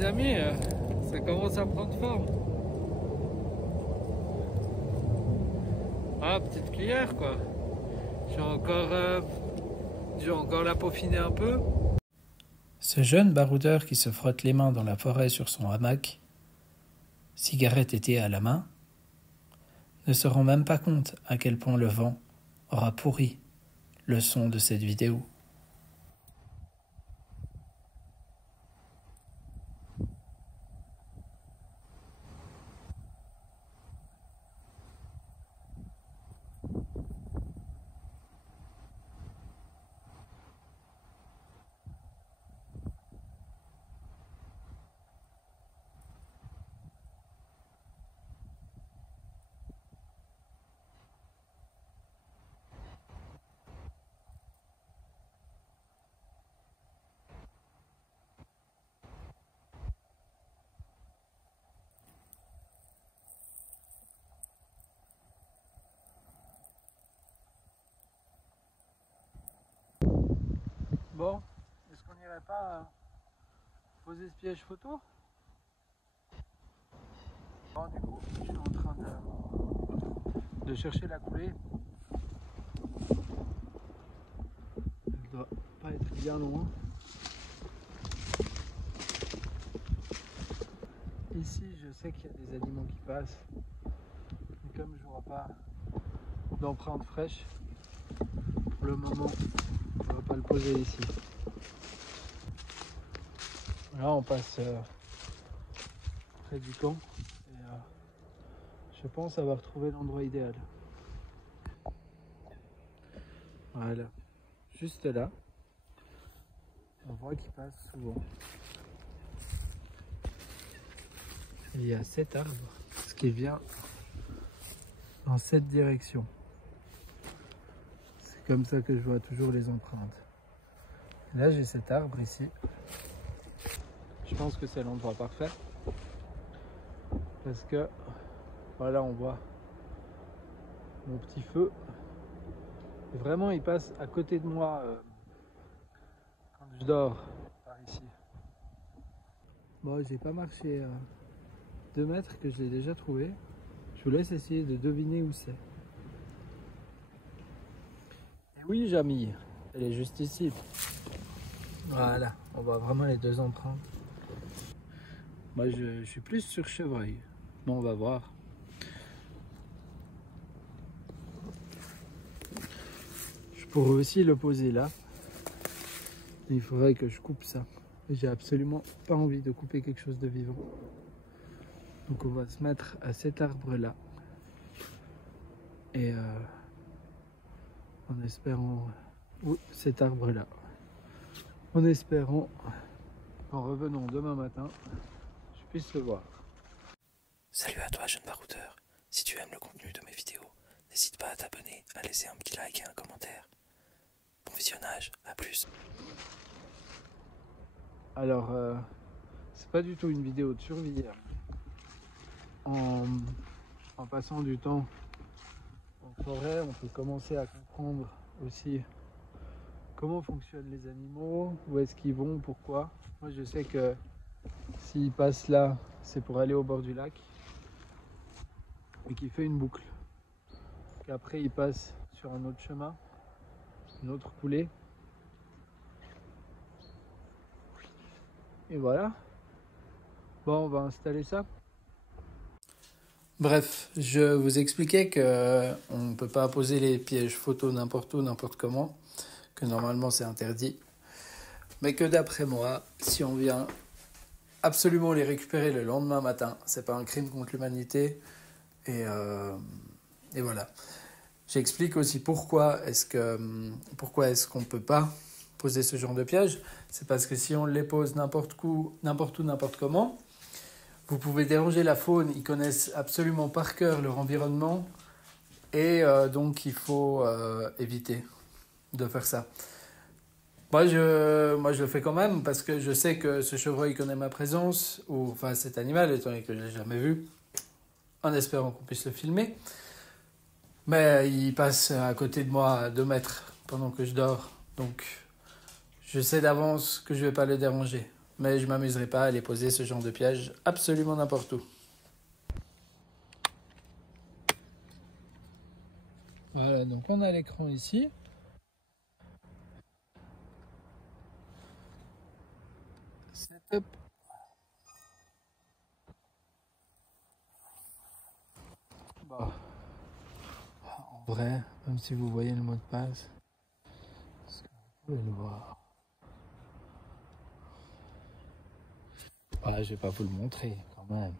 les amis, ça commence à prendre forme. Ah, petite cuillère quoi. J'ai encore la peaufiner un peu. Ce jeune baroudeur qui se frotte les mains dans la forêt sur son hamac, cigarette été à la main, ne se rend même pas compte à quel point le vent aura pourri le son de cette vidéo. Bon, est-ce qu'on n'irait pas poser ce piège photo? Bon, du coup, je suis en train de chercher la coulée. Elle doit pas être bien loin. Ici, je sais qu'il y a des animaux qui passent. Mais comme je vois pas d'empreinte fraîche, pour le moment, on va pas le poser ici. Là, on passe près du camp et je pense avoir trouvé l'endroit idéal. Voilà, juste là, on voit qu'il passe souvent. Il y a 7 arbres, ce qui vient dans cette direction. C'est comme ça que je vois toujours les empreintes. Et là, j'ai cet arbre ici. Je pense que c'est l'endroit parfait. Parce que, voilà, on voit mon petit feu. Et vraiment, il passe à côté de moi quand je dors par ici. Bon, j'ai pas marché 2 mètres que je l'ai déjà trouvé. Je vous laisse essayer de deviner où c'est. Et oui, Jamie, elle est juste ici. Voilà, on voit vraiment les 2 empreintes. Moi, je suis plus sur chevreuil. Bon, on va voir. Je pourrais aussi le poser là. Il faudrait que je coupe ça. J'ai absolument pas envie de couper quelque chose de vivant. Donc on va se mettre à cet arbre là. Et en espérant... Oui, cet arbre là. En espérant qu'en revenant demain matin, je puisse le voir. Salut à toi jeune baroudeur, si tu aimes le contenu de mes vidéos, n'hésite pas à t'abonner, à laisser un petit like et un commentaire. Bon visionnage, à plus. Alors, c'est pas du tout une vidéo de survie. En passant du temps en forêt, on peut commencer à comprendre aussi comment fonctionnent les animaux, où est-ce qu'ils vont, pourquoi. Moi, je sais que s'ils passent là, c'est pour aller au bord du lac et qu'il fait une boucle. Qu'après, il passe sur un autre chemin, une autre coulée. Et voilà. Bon, on va installer ça. Bref, je vous expliquais que on ne peut pas poser les pièges photos n'importe où, n'importe comment, que normalement c'est interdit, mais que d'après moi, si on vient absolument les récupérer le lendemain matin, c'est pas un crime contre l'humanité, et voilà. J'explique aussi pourquoi est-ce qu'on peut pas poser ce genre de pièges. C'est parce que si on les pose n'importe où, n'importe comment, vous pouvez déranger la faune, ils connaissent absolument par cœur leur environnement et donc il faut éviter de faire ça. Moi je le fais quand même parce que je sais que ce chevreuil connaît ma présence, ou enfin cet animal étant donné que je ne l'ai jamais vu, en espérant qu'on puisse le filmer. Mais il passe à côté de moi à 2 mètres pendant que je dors, donc je sais d'avance que je ne vais pas le déranger. mais je m'amuserai pas à aller poser ce genre de piège absolument n'importe où. Voilà, donc on a l'écran ici. Setup. Bah, en vrai, même si vous voyez le mot de passe, est-ce que vous pouvez le voir? Ah, je vais pas vous le montrer quand même.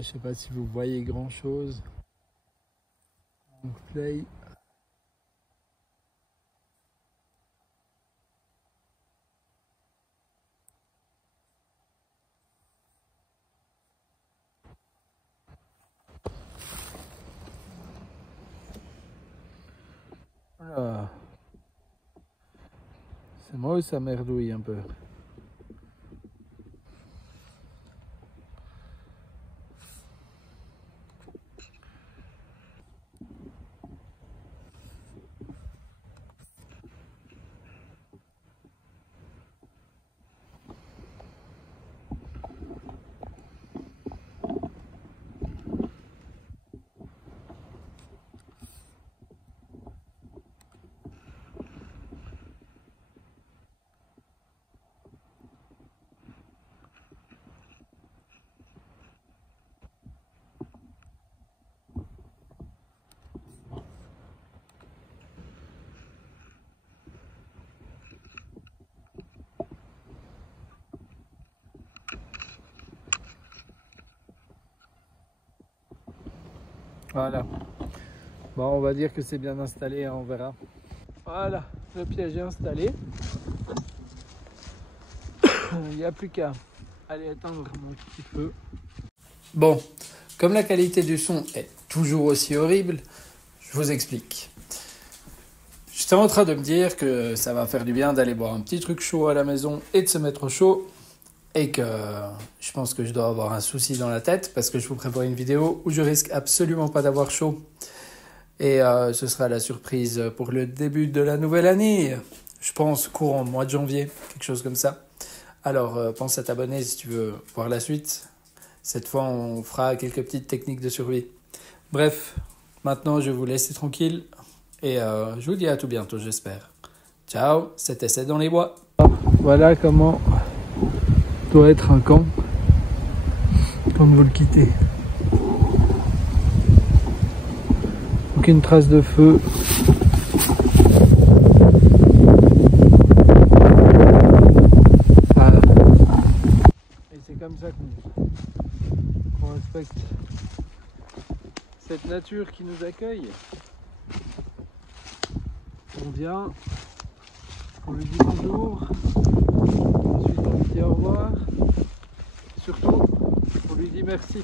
Je sais pas si vous voyez grand chose. Donc play. Voilà. C'est moi ou ça merdouille un peu? Voilà. Bon, on va dire que c'est bien installé, hein, on verra. Voilà, le piège est installé. Il n'y a plus qu'à aller éteindre mon petit feu. Bon, comme la qualité du son est toujours aussi horrible, je vous explique. J'étais en train de me dire que ça va faire du bien d'aller boire un petit truc chaud à la maison et de se mettre au chaud. Et que je pense que je dois avoir un souci dans la tête parce que je vous prépare une vidéo où je risque absolument pas d'avoir chaud. Et ce sera la surprise pour le début de la nouvelle année. Je pense courant mois de janvier, quelque chose comme ça. Alors pense à t'abonner si tu veux voir la suite. Cette fois, on fera quelques petites techniques de survie. Bref, maintenant je vais vous laisser tranquille. Et je vous dis à tout bientôt, j'espère. Ciao, c'était C'est dans les bois. Voilà comment doit être un camp quand vous le quittez. Aucune trace de feu. Voilà. Et c'est comme ça qu'on respecte cette nature qui nous accueille. On vient, on lui dit bonjour, ensuite on lui dit au revoir, surtout on lui dit merci.